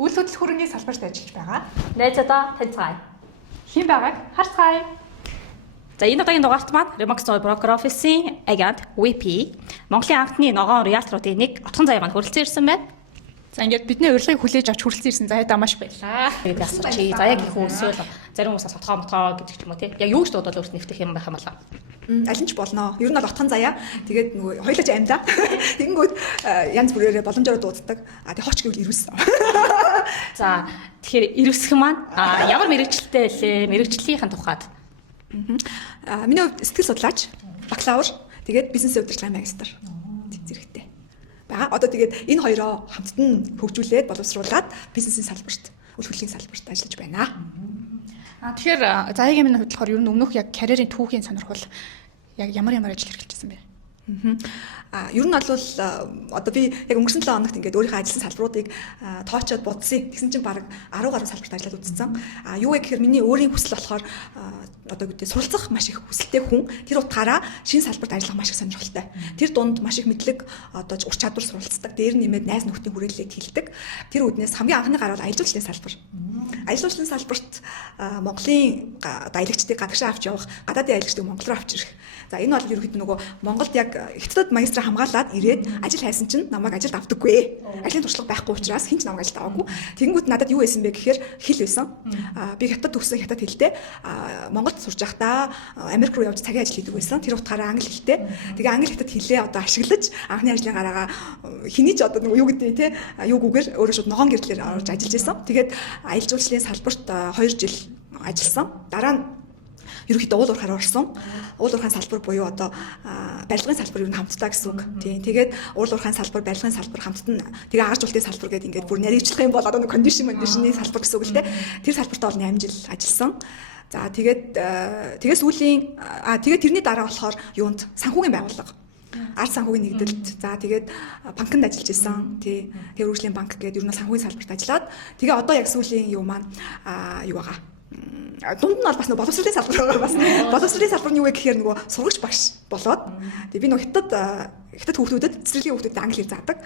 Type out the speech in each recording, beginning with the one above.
үйл хөдлөх хөрөнгийн салбарт ажиллаж байгаа. Найзадаа танилцгаая. Хэн байгааг харцгаая. За энэ удаагийн дугаарт маань Remax Broker Office-ийн агент VP Монголын анхны ногоон риэлторуудын нэг отхон заяа маань хүрэлцэн ирсэн байна. За ингээд бидний урилгыг хүлээж авч хүрэлцэн ирсэн заяада маш баярлалаа. Тэгээд ясч чи заяа гэх үү эсвэл зарим хүмүүс сотгоо гэдэг ч юм уу тий. Яг юу ч дуудаад өөрт нэвтэх юм байх юм болоо. Алин ч болно. Ер нь бол отхон заяа. Тэгээд нөгөө хоёлаж амьда. Тэгэнгүүт янз бүрээрээ боломжоор дууддаг. Тэг хоч гэвэл ирвэсэн. За тэгэхээр ирвсэх маань ямар мэрэгчлэлтэй лээ? Мэрэгчлэлийнхэн тухайд. Миний хувьд сэтгэл судлаач, бакалавр, тэгээд бизнесийн удирдлагын магистр. Зэрэгтэй. Бага. Одоо тэгээд энэ хоёроо хамтд нь хөгжүүлээд боловсруулад бизнесийн салбарт, үйл хөдлөлийн салбарт ажиллаж байна. Тэгэхээр заяагийн минь хөдлөхөөр ер нь өмнөх яг карьерийн түүхийн сонирхол яг ямар ажил хэрэгжилсэн бэ? Ер нь бол одоо би яг өнгөрсөн 7 хоногт ингээд өөрийнхөө ажилласан салбаруудыг тоочоод бодсон. Тэгсэн чинь баг 10 гаруй салбарт ажиллаад үзсэн. Юу вэ гэхээр миний өөрийн хүсэл болохоор одоо гэдэг суралцах маш их хүсэлтэй хүн. Тэр утгаараа шинэ салбарт ажиллах маш их сонирхолтой. Тэр дунд маш их мэдлэг одоо ур чадвар суралцдаг. Дээр нь нэмээд найз нөхдийн хүрээлэлийг хилдэг. Тэр үднээс хамгийн анхны гар бол аялал жуулчлалын салбар. Аялал жуулчлалын салбарт Монголын одоо аялагчдыг гадагшаа авч явах, гадаадын аялагчдыг Монгол руу авч ирэх. За энэ бол ерөнхийдөө нөгөө Монголд яг хятадд магистраа хамгаалаад ирээд ажил хайсан чинь намайг ажилд авдаггүй. Ажлын туршлага байхгүй учраас хэн ч намайг ажилд аваагүй. Тэгэнгүүт надад юу байсан бэ гэхээр хэл байсан. Би хятад төгссөн хятад хэлтэй. Монголд сурж байхдаа Америк руу явж цагийн ажил хийдэг байсан. Тэр утгаараа англи хэлтэй. Тэгээ англи хятад хэлээ одоо ашиглаж анхны ажлын гараагаа хэний ч одоо юу гэдэг те юугүйгээр өөрөө шууд ногоон гэрлэлээр орж ажиллаж байсан. Тэгээд аялал жуулчлалын салбарт 2 жил ажилласан. Дараа нь ерөнхийдөө уул уурхаар орсон. Уул уурхайн салбар буюу одоо барилгын салбар юу н хамтдаа гэсэн үг. Тийм. Тэгээд уул уурхайн салбар, барилгын салбар хамтд нь тэгээ агаржуулалтын салбар гэдэг ингээд бүр нарийчлах юм бол одоо нэг кондишны салбар гэсэн үг л дээ. Тэр салбарт бол 8 жил ажилласан. За тэгээд сүүлийн тэгээд тэрний дараа болохоор юунд санхүүгийн байгууллага. Ард санхүүгийн нэгдэлт. За тэгээд банкнд ажиллаж исэн. Тий. Тэр хөрвжлийн банк гэдэг ер нь санхүүгийн салбарт ажиллаад тэгээ одоо яг сүүлийн юу маань юу байгаа. Дунд нь бол бас нөгөө боловсролын салбар байгаа бас. Боловсролын салбар нь юу вэ гэхээр нөгөө сургагч багш болоод тэгээ би нөгөө хятад хүүхдүүдэд цэцэрлэгийн хүүхдүүдэд англи хэл заадаг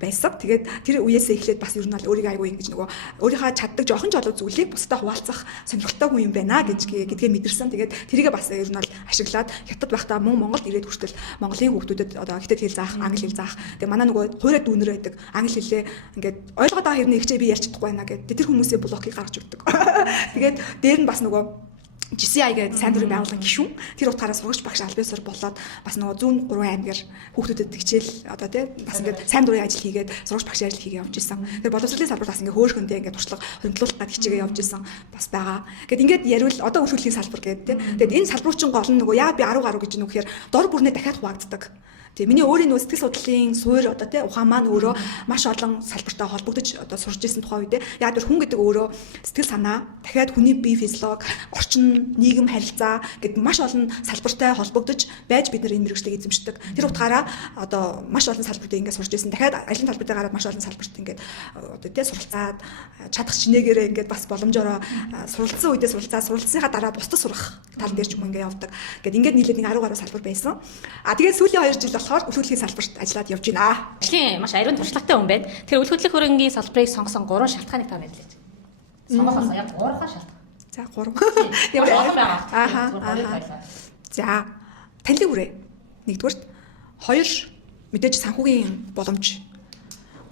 байсан. Тэгээд тэр үеэсээ эхлээд бас ер нь бол өөрийгөө айгүй ингэж нөгөө өөрийнхөө чаддаг жоохон жолоо зүйлийг бусдад хуваалцах сонирхолтой хүн юм байна гэдгээ мэдэрсэн. Тэгээд тэрийгээ бас ер нь бол ашиглаад хятад байхдаа мөн Монголд ирээд хүртэл Монголын хүүхдүүдэд одоо хятад хэл заах, англи хэл заах. Тэгээ манай нөгөө хуурай дүүнэр байдаг англи хэлээ ингээд ойлгоод байгаа хэрнээ ихчээ би ярьж чадахгүй байна гэдэг тэр хүмүүсээ блокийг гаргаж өгдөг. Тэгээд дээр нь бас нөгөө GCI гэдэг сайн дурын байгууллагын гишүүн тэр утгаараа сургагч багш альбиасаар болоод бас нөгөө 103 аймгаар хүүхдүүдэд хичээл одоо тий бас ингээд сайн дурын ажил хийгээд сургагч багшийн ажил хийгээ явж исэн. Тэр боловсролын салбар бас ингээд хөөхөндөө ингээд туршлага хөндлүүлэх гад хичээгээ явж исэн бас байгаа. Гэт ингээд яривал одоо үйл хөдлөлийн салбар гэдэг тий. Тэгээд энэ салбарчин гол нь нөгөө яа би 10 гаруй гэж нү гэхээр дор бүрнээ дахиад хуваагддаг. Тэгээ миний өөрийн нөө сэтгэл судлалын суур одоо тий ухаан маань өөрөө маш олон салбартай холбогдож одоо сурж исэн тухай үедээ яг тэр хүн гэдэг өөрөө сэтгэл санаа дахиад хүний бие физиологи орчин нийгэм харилцаа гэд маш олон салбартай холбогдож байж бид нар энэ мэргэжлийг эзэмшдэг. Тэр утгаараа одоо маш олон салбарт ингээд сурж исэн. Дахиад ажлын талбартаа гараад маш олон салбарт ингээд одоо тий суралцаад чадах чинээгээрээ ингээд бас боломжоор суралцсан үедээ суралцсныхаа дараа бусдад сурах тал дээр ч юм ингээд явдаг. Гэт ингээд нийлээд нэг 10 гаруй салбар байсан. Тэгээд сүүлийн 2 жил болохоор үйл хөдлөлийн салбарт ажиллаад явж байна. Ажлын маш ариун туршлагатай хүн байна. Тэр үйл хөдлөх хөрөнгийн салбарыг сонгосон 3 шалтгааныг та мэдээлж. Сонгохоос яг 3 шалтгаан. За 3. Ямар олон байгаа. За танилын хүрээ. Нэгдүгürt 2 мэдээж санхүүгийн боломж.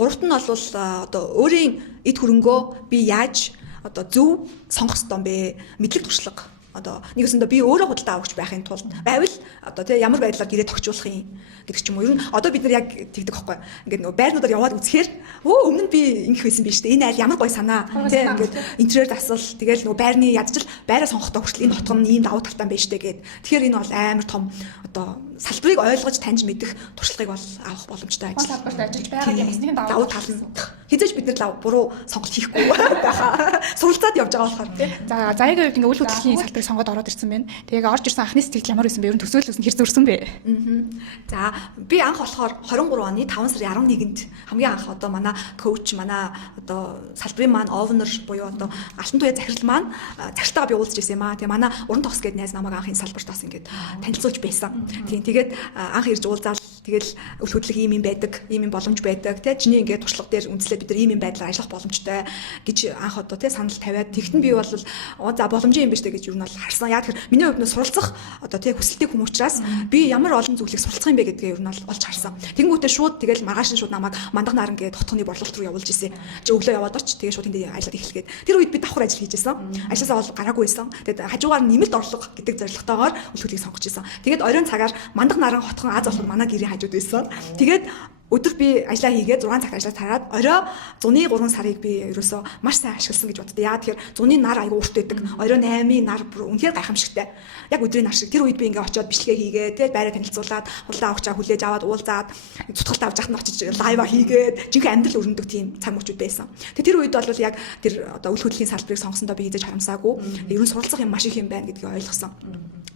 Гуравт нь бол одоо өөрийн эд хөрөнгөө би яаж одоо зөв сонгох ёстой юм бэ? Мэдлэг туршлага. Одоо нэгсэндээ би өөрөө худалдаа авахч байхын тулд байвал одоо тий ямар байдлаар гэрээ тогтжуулах юм гэдэг ч юм уу. Ер нь одоо бид нар яг тэгдэг байхгүй. Ингээд нөгөө байрнуудаар яваад үзэхээр өмнө нь би ингэх байсан биз дээ. Энэ айл ямар гоё санаа тий ингээд интерьер дасал тэгэл нөгөө байрны ядчил байраа сонгохдоо хүртэл энэ хотгон ийм давуу талтай байна штэ гэд. Тэгэхээр энэ бол амар том одоо салбарыг ойлгож таньж мэдэх туршлагыг бол авах боломжтой ажил. Салбарт ажиллаж байгаа юм бас нэг давуу тал нь хизээж бид нар буруу сонголт хийхгүй байхаа. Суралцаад явж байгаа болохоор тий. За заяагийн үед ингээ үйл хөдлөлийн салбарыг сонгоод ороод ирсэн байна. Тэгээ орж ирсэн анхны сэтгэл ямар байсан бэ? Ер нь төсөөлсөн хэр зөрсөн бэ? За би анх болохоор 23 оны 5 сарын 11-нд хамгийн анх одоо манай коуч манай одоо салбарын маань овнер буюу одоо алтан туяа захирал маань цагтаага би уулзж ирсэн юм аа. Тэгээ манай уран тогс гэдэг найз намайг анх энэ салбарт бас ингээд танилцуулж байсан. Тийм тэгээд анх ирж уулзаал Тэгэл үл хөдлөх ийм байдаг, ийм боломж байдаг тий. Чиний ингээд туршлага дээр үндэслээд бид нар ийм байдлаар ажиллах боломжтой гэж анх одоо тий санал тавиад тэгтэн би бол за боломжийн юм биш гэж юу нь бол харсан. Яг тэр миний хувьд нь суралцах одоо тий хүсэлтийг хүмүүс учраас би ямар олон зүйлийг суралцах юм бэ гэдгээ юу нь бол олж харсан. Тэнгүүтээ шууд тэгэл маргааш нь шууд намайг мандах наран гээд хотхны борлуулалт руу явуулж исэн. Чи өглөө яваад оч тэгээ шууд тэнд ажиллаад эхлэхэд тэр үед би давхар ажил хийж исэн. Ажлаасаа бол гараагүй байсан. Тэгээд хажуугаар нь нэмэлт орлого гэдэг зорилготойгоор үл хөдлөлийг сонгож исэн. Тэгээд оройн цагаар мандах наран хотхон аз болох манай гэрийн хажууд байсан. Тэгээд өдөр би ажиллаа хийгээд 6 цагт ажиллаж тараад орой 103 сарыг би ерөөсөө маш сайн ашигласан гэж боддоо. Яа тэгэхээр 100-ны нар аягүй урт байдаг. Орой 8-ын нар бүр үнэхээр гайхамшигтай. Яг өдрийн нар шиг. Тэр үед би ингээ очиод бичлэгээ хийгээд байраа танилцуулаад хулаа авчаа хүлээж аваад уулзаад цутгалт авч яхад нь очиж лайва хийгээд жинхэнэ амьдрал өрнөдөг тийм цаг мөчүүд байсан. Тэр үед бол яг тэр одоо үл хөдлөлийн салбарыг сонгосондоо би хийж харамсаагүй. Ер нь суралцах юм маш их юм байна гэдгийг ойлгосон.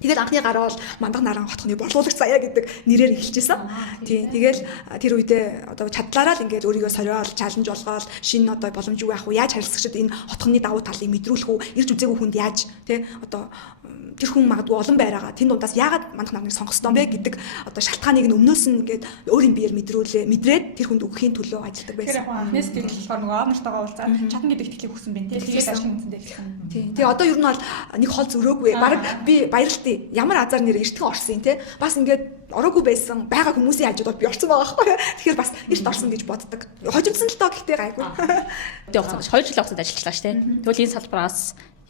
Тэгээд анхны гараа бол мандах наран хотхны борлуулагч заяа гэдэг нэрээр эхэлжсэн. Тийм. Тэгээд тэр үедээ одоо чадлаараа л ингээд өөрийгөө сориол, чаленж болгоод шинэ одоо боломж юу яах вэ? Яаж харилцагчид энэ хотхны давуу талыг мэдрүүлэх үү? Ирж үзээгүй хүнд яаж тий одоо тэр хүн магадгүй олон байраага тэнд дундаас яагаад мандах нарныг сонгох ёстой бэ гэдэг одоо шалтгааныг нь өмнөөс нь ингээд өөрийн биеэр мэдрээд тэр хүнд өгөхийн төлөө ажилладаг байсан. Тэр яг анхны сэтгэл болохоор нөгөө орнортойгоо уулзаад чадна гэдэг итгэлийг өгсөн байна. Тэгээд ажлын үндэндээ эхэлсэн. Тийм. Тэгээ одоо ер нь бол нэг хол зөрөөгүй. Бараг би баярлалтай. Ямар азар нэр эртхэн орсон юм те. Бас ингээд ороогүй байсан байгаа хүмүүсийн хажуудад би орсон байгаа байхгүй. Тэгэхээр бас эрт орсон гэж боддог. Хожимдсан л тоо гэхдээ гайгүй. Тэгээд 2 жил хугацаанд ажиллачлаа шүү дээ. Тэгвэл энэ салбараас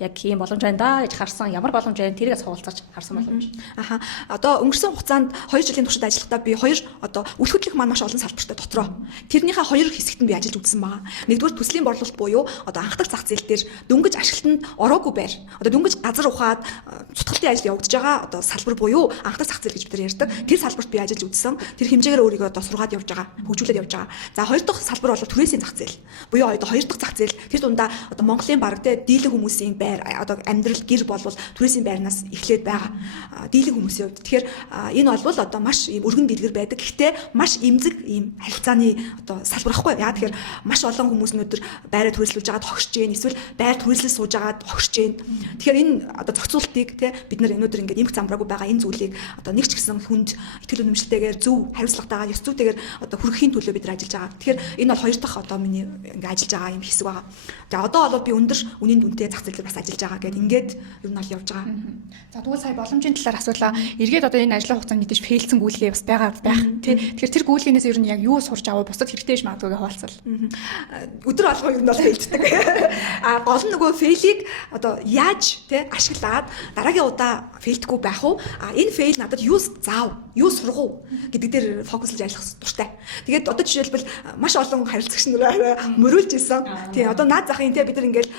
яг ийм боломж байна да гэж харсан. Ямар боломж байна тэрийг суулцаж харсан боломж. Аха. Одоо өнгөрсөн хугацаанд 2 жилийн туршид ажиллахдаа би 2 одоо үл хөдлөх маань маш олон салбартай дотроо. Тэрнийхээ 2 хэсэгт нь би ажиллаж үзсэн байгаа. Нэгдүгээр төслийн борлуулалт буюу одоо анхдаг зах зээл дээр дөнгөж ашиглалтанд ороогүй байр. Одоо дөнгөж газар ухаад цутгалтын ажил явагдаж байгаа одоо салбар буюу анхдаг зах зээл гэж бид нар ярьдаг. Тэр салбарт би ажиллаж үзсэн. Тэр хэмжээгээр өөрийгөө одоо сургаад явж байгаа, хөгжүүлээд явж байгаа. За хоёр дахь салбар бол түрээсийн зах зээл. Буюу одоо хоёр дахь зах зээл тэр дундаа одоо Монголын бараг те дийлэн хүмүүсийн одоо амьдрал гэр болвол түрээсийн байрнаас эхлээд байгаа дийлэн хүмүүсийн хувьд. Тэгэхээр энэ бол одоо маш ийм өргөн дэлгэр байдаг. Гэхдээ маш эмзэг ийм харилцааны одоо салбар ахгүй. Яа тэгэхээр маш олон хүмүүс өнөөдөр байраа түрээслүүлж байгаа тогшж гин эсвэл байр түрээслэл сууж байгаа тогшж гин. Тэгэхээр энэ одоо зохицуултыг те бид нар өнөөдөр ингээд эмх замбраагүй байгаа энэ зүйлийг одоо нэг ч гэсэн хүнд итгэл үнэмшилтэйгээр зөв хариуцлагатайгаар ёс зүйтэйгээр одоо хүргэхийн төлөө бид нар ажиллаж байгаа. Тэгэхээр энэ бол хоёр дахь одоо миний ингээд ажиллаж байгаа юм хэсэг байгаа. За одоо бол би өндөр үнийн дүнтэй зах зээл дээр бас ажиллаж байгаа гэд ингээд ер нь бол явж байгаа. За тэгвэл сая боломжийн талаар асуулаа. Эргээд одоо энэ ажлын хугацаанд мэдээж фейлсэн гүйлгээ бас байгаа байх тий. Тэгэхээр тэр гүйлгээс ер нь яг юу сурч аваа бусад хэрэгтэй ш магадгүй хаваалцал. Өдөр алга ер нь бол фейлддэг. Гол нь нөгөө фейлийг одоо яаж тий ашиглаад дараагийн удаа фейлдэхгүй байх уу? Энэ фейл надад юу заав, юу сургав гэдэг дээр фокуслж ажиллах дуртай. Тэгээд одоо жишээлбэл маш олон харилцагч нараа мөрүүлж исэн. Тий одоо наад захын тий бид нар ингээл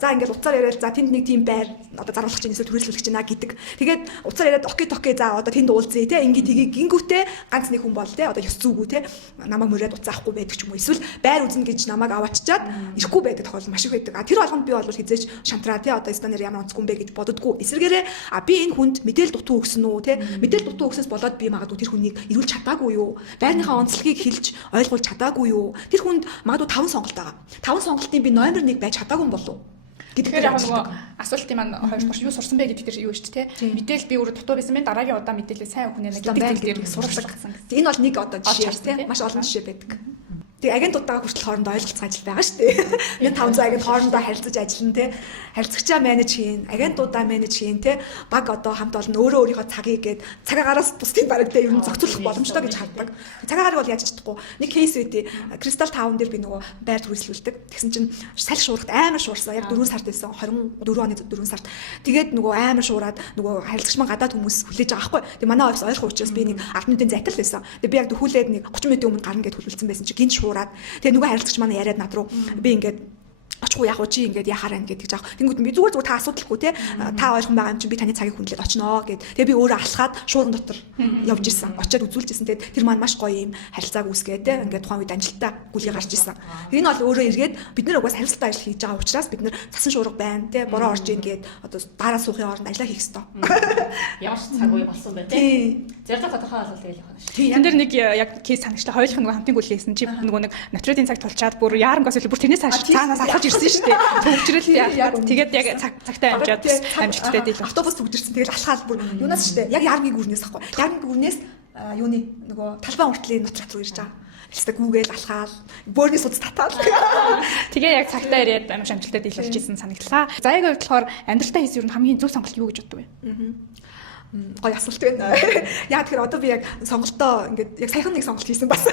за ингээл уцаар яриад за тэнд нэг тийм байр одоо заруулах чинь эсвэл төрөлжүүлэх чинь гэдэг. Тэгээд уцаар яриад окей за одоо тэнд уулзъя тий ингээд тгийг гингүүтээ ганц нэг хүн бол тий одоо ёс зүгүү тий намайг мөрөөд уцаахгүй байдаг ч юм уу эсвэл байр үзэн гэж намайг авааччаад ирэхгүй байдаг тохиолдол маш их байдаг. Тэр болгонд би бол хизээж шантраа тий одоо станаар ямар онцгүй юм бэ гэж боддгоо. Эсвэргээрээ би энэ хүнд мэдээлэл дутуу өгсөн үү тий мэдээлэл дутуу өгсөс болоод би магадгүй тэр хүнийг ирүүлж чадаагүй юу? Байрныхаа онцлогийг хэлж ойлгуулж чадаагүй юу? Тэр хүнд магадгүй 5 сонголт байгаа. 5 сонголтын би номер 1 байж чадаагүй юм болов уу? Тэгэхээр яг нөгөө асуултын маань хоёр дахь юу сурсан бэ гэдэг дээр юу шүү дээ тий. Мэдээлэл би өөрөө дутуу байсан байна. Дараагийн удаа мэдээлэл сайн өгөх нэ гэдэг дээр суралцах гэсэн. Энэ бол нэг одоо жишээ тий. Маш олон жишээ байдаг. Тэг агентуудтайгаа хүртэл хоорондоо ойлголцох ажил байгаа шүү дээ. 1500 агент хоорондоо харилцаж ажиллана те. Харилцагчаа менеж хийн, агентуудаа менеж хийн те. Баг одоо хамт олон өөрөө өөрийнхөө цагийг гээд цагаагаараас бусдын бараг те ер нь зохицуулах боломжтой гэж хардаг. Цагаагаарыг бол яаж чадахгүй. Нэг кейс үүдээ Crystal Town дээр би нөгөө байр түрээслүүлдэг. Тэгсэн чинь салхи шуурахт амар шуурсан. Яг 4 сард байсан. 24 оны 4 сард. Тэгээд нөгөө амар шуураад нөгөө харилцагч маань гадаад хүмүүс хүлээж байгаа байхгүй. Тэг манай офис ойрхон учраас би нэг 10 минутын зайтал байсан. Тэг би яг дөхүүлээд нэг 30 минутын өмнө гарна гэд хүлүүлсэн байсан чи гинт шуураад. Тэгээ нөгөө харилцагч манай яриад над руу би ингээд очихгүй яах вэ чи ингээд яхаар байна гэдэг жаах. Тэнгүүд би зүгээр та асуудалгүй те та ойрхон байгаа юм чинь би таны цагийг хүндлээд очноо гэд. Тэгээ би өөрөө алхаад шууран дотор явж ирсэн. Очиад үзүүлж ирсэн. Тэгээ тэр маань маш гоё юм харилцааг үүсгээд те ингээд тухайн үед амжилттай гүлий гарч ирсэн. Энэ бол өөрөө эргээд бид нар угаас харилцаатай ажил хийж байгаа учраас бид нар цасан шуурга байна те бороо орж ийн гээд одоо дараа суухын оронд ажиллаа хийх ёстой. Ямар ч цаг үе болсон байна те. Зэрэг тодорхой болол тэгэл явах нь шүү. Тэн дээр нэг яг кейс санагчлаа хоёулах нөгөө хамтын гүйлгээсэн чи нөгөө нэг натурын цаг тулчаад бүр яарангаас илүү бүр тэрнээс цаанаас алхаж ирсэн шүү дээ. Төвчрөл яах. Тэгээд яг цагтай амжаад амжилттай дийлэн. Автобус төгжирсэн тэгэл алхаад бүр юунаас шүү дээ. Яг яармгийн гүрнээс ахгүй. Яармгийн гүрнээс юуны нөгөө талбай уртлын нотлох руу ирж байгаа. Хэлсдэг гүүгээл алхаал, бөөрний судас татаал. Тэгээ яг цагтаа ирээд амар амжилттай дийлүүлж ирсэн санагдлаа. За яг хувьд болохоор амьдралтаа хийсэн ер нь хамгийн зөв сонголт юу гэж боддог вэ? Гой асуулт байна. Яа тэгэхээр одоо би яг сонголтоо ингээд яг саяхан нэг сонголт хийсэн бас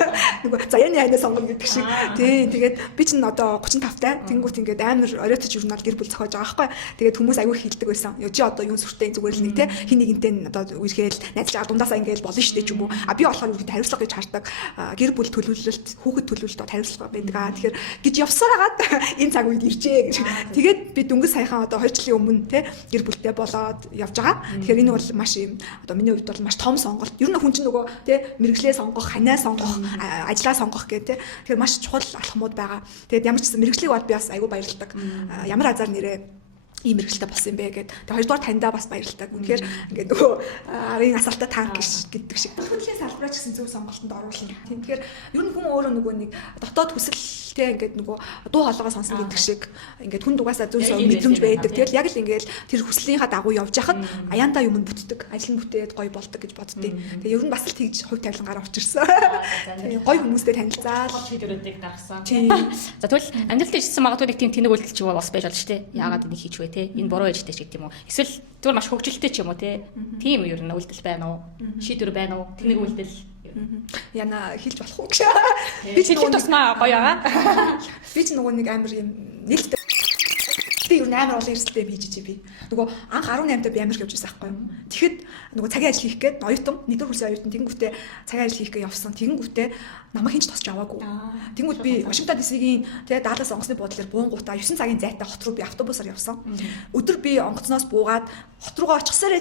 нөгөө заяаны хайны сонголт гэдэг шиг. Тийм тэгээд би чинь одоо 35 тай. Тэнгүүт ингээд амар оройтож ер нь гэр бүл зохиож байгаа байхгүй. Тэгээд хүмүүс аягүй хилдэг байсан. Чи одоо юу сүртэй зүгээр л нэг те хин нэгэнтэй одоо үергээл найзлж байгаа дундаасаа ингээд болно штэ ч юм уу. А би болохоор юу хариуцлага гэж хардаг. Гэр бүл төлөвлөлт, хүүхэд төлөвлөлтөд хариуцлага байдаг. Тэгэхээр гэж явсараад энэ цаг үед иржээ гэж. Тэгээд би дөнгөж саяхан одоо 2 жилийн өмнө те гэр бүлтэй болоод явж байгаа. Тэгэхээр энэ бол маш юм одоо миний хувьд бол маш том сонголт. Ер нь хүн чинь нөгөө тий мэрэгчлээ сонгох, ханаа сонгох, ажлаа сонгох гэх тий. Тэгэхээр маш чухал алхмууд байгаа. Тэгээд ямар ч гэсэн мэрэгчлийг бол би бас айгүй баярлдаг. Ямар азар нэрээ ийм мэрэгчлээ болсон юм бэ гэдэг. Тэгээд хоёрдугаар таньдаа бас баярлдаг. Үнэхээр ингээд нөгөө арын асаалтаа танк гэдэг шиг. Хүнлээс салбараа ч гэсэн зөв сонголтод оруулна. Тийм. Тэгэхээр ер нь хүн өөрөө нөгөө нэг дотоод хүсэлтэй ингээд нөгөө дуу хоолойгоо сонсон гэдэг шиг ингээд хүн дугаасаа зөв зөв мэдрэмж байдаг. Тэгэл яг л ингээд тэр хүслийнхаа дагуу явж хахад аяндаа юм бүтдэг. Ажил нь бүтээд гоё болдог гэж боддتي. Тэгээ ер нь бас л тэгж хувь тавилангаар авчирсан. Гоё хүмүүстэй танилцаад шийдвэрүүдийг гаргасан. За тэгвэл амьдралд ижсэн магадгүй нэг тийм тэнэг үйлдэл ч бас байж болж штэ. Яагаад энийг хийж вэ те? Энэ буруу ээжтэй ч гэдэг юм уу? Эсвэл зүгээр маш хөвгөлтэй ч юм уу те? Тийм ер нь үйлдэл байна уу? Шийдвэр байна уу? Тэнэг үйлдэл яна хэлж болох уу гэж. Би ч хэлэх тусмаа гоё байгаа. Би ч нөгөө нэг амар юм нээлттэй. Би юу амар олон эрсдэлтэй хийж чи би. Нөгөө анх 18 таа би амар явж байсан байхгүй юу. Тэгэхэд нөгөө цагийн ажил хийх гээд оюутан, нэгдүгээр курсын оюутан тэгэнгүүтээ цагийн ажил хийх гээд явсан. Тэгэнгүүтээ намайг хинч тосч аваагүй. Тэнгүүд би Вашингтон ДС-ийн тэгээ Даллас онгоцны буудлаар буунгуудаа 9 цагийн зайтай хот руу би автобусаар явсан. Өдөр би онгоцноос буугаад хот руугаа очихсаар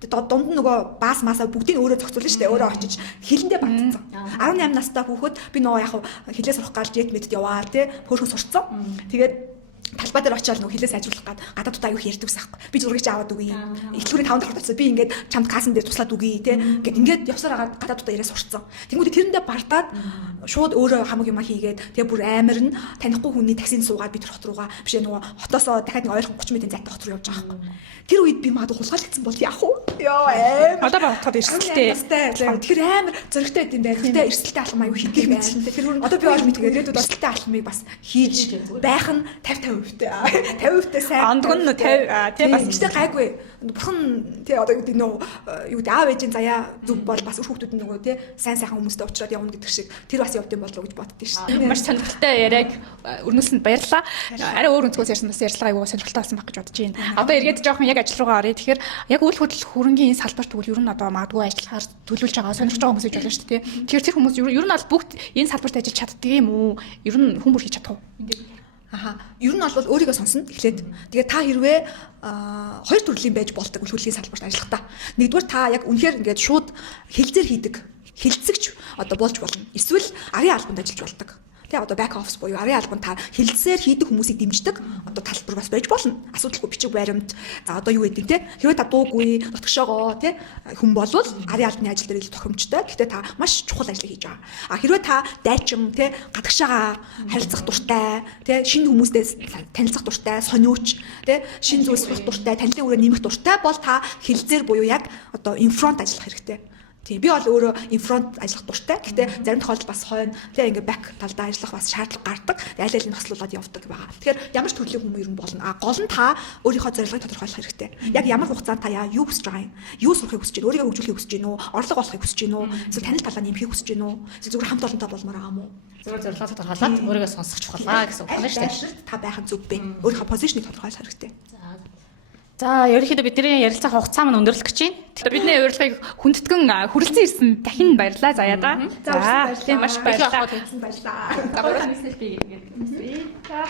байтал дунд нь нөгөө баас масаа бүгдийг өөрөө зохицуулна шүү дээ. Өөрөө очиж хилэндээ баттсан. 18 настай хүүхэд би нөгөө яг хилээ сурах гал жет метод яваа тий хөөрхөн сурцсан. Тэгээд талбай дээр очиад нөгөө хилээс ажиглах гад гадаадуудаа аюу ярьдаг ус аахгүй. Би зургийг аваад үгүй. Эхлүүрийн 5 дахь утасаа би ингээд чамд кассан дээр туслаад үгүй те. Ингээд явсаар агаад гадаадуудаа яриа сурцсан. Тэнгүүд тэрэндээ бартаад шууд өөрөө хамаг юма хийгээд тэгээ бүр амар нь танихгүй хүний таксинд суугаад би тэр хот руугаа биш нөгөө хотоосоо дахиад нэг ойрхон 30 минутын зайтай хот руу явж байгаа аахгүй. Тэр үед би магадгүй хулгайлагдсан бол яах вэ? Йоо аим. Одоо бодоход эрсдэлтэй. Тэр амар зөрөгтэй юм байна. Гэтэ эрсдэлтэй алхам аюу хийдэг байна. Тэр одоо би бол мэдгээд ирээдүйд эрсдэлтэй алхамыг бас хийж байх нь 50-50%. 50%-тэй сайн. Ондгон нь 50 тий бас ихтэй гайгүй. Бурхан тий одоо юу гэдэг нөө юу гэдэг аав ээжийн заяа зүг бол бас үр хүүхдүүд нөгөө тий сайн сайхан хүмүүстэй уулзраад явна гэдэг шиг тэр бас явд юм болов уу гэж боддөө шүү дээ. Маш сонирхолтой яриаг өрнөсөнд баярлалаа. Арай өөр өнцгөөс ярьсан бас ярьцлага аюу сонирхолтой болсон байх гэж бодож байна. Одоо эргээд жоохон яг ажил руугаа оръё. Тэгэхээр яг үйл хөдлөл хөрөнгийн энэ салбарт тэгвэл ер нь одоо магадгүй ажиллахаар төлөвлөж байгаа сонирхож байгаа хүмүүс гэж болно шүү дээ. Тэгэхээр тэр хүмүүс ер нь бол бүгд энэ салбарт ажиллаж чаддаг юм уу? Ер нь хүн бүр хийж чадах уу? Ер нь бол өөрийгөө сонсно. Эхлээд тэгээ та хэрвээ хоёр төрлийн байж болдог үйл хөдлөлийн салбарт ажиллахдаа. Нэгдүгээр та яг үнэхээр ингээд шууд хилцээр хийдэг, хилцэгч одоо болж болно. Эсвэл арын албанд ажиллаж болдог. Тэгээ одоо back office буюу арын албанд та хилцээр хийдэг хүмүүсийг дэмждэг одоо талбар бас байж болно. Асуудалгүй бичиг баримт. За одоо юу гэдэг те хэрвээ та дуугүй, дотгошоогоо те хүн болвол арын албаны ажил дээр илүү тохиромжтой. Гэхдээ та маш чухал ажил хийж байгаа. А хэрвээ та дайчин те гадагшаага харилцах дуртай, те шинэ хүмүүстэй танилцах дуртай, сониуч, те шинэ зүйлс сурах дуртай, танилын үрээ нэмэх дуртай бол та хилцээр буюу яг одоо инфронт ажиллах хэрэгтэй. Тийм би бол өөрөө инфронт ажиллах дуртай. Гэхдээ зарим тохиолдолд бас хойно тэгээ ингээ бак талдаа ажиллах бас шаардлага гардаг. Аль алийг хослуулаад явдаг байгаа. Тэгэхээр ямар ч төрлийн хүмүүс ер нь болно. А гол нь та өөрийнхөө зорилгыг тодорхойлох хэрэгтэй. Яг ямар хугацаанд та юу хүсэж байгаа юм? Юу сурахыг хүсэж байна? Өөрийгөө хөгжүүлэхийг хүсэж байна уу? Орлого олохыг хүсэж байна уу? Эсвэл танил талаа нэмэхийг хүсэж байна уу? Эсвэл зүгээр хамт олонтой болмоор байгаа юм уу? Зүгээр зорилгоо тодорхойлоод өөрийгөө сонсох чухалаа гэсэн үг байна шүү дээ. Та байх нь зөв бэ. Өөрийнхөө позишнийг тодорхойлох хэрэгтэй. За ерөнхийдөө бидний ярилцах хугацаа маань өндөрлөх гэж байна. Тэгэхээр бидний урилгыг хүндэтгэн хүрэлцэн ирсэн дахин баярлалаа заяада. За тийм маш баярлалаа. Баярлалаа. За гурван нэслэл би ингэж. За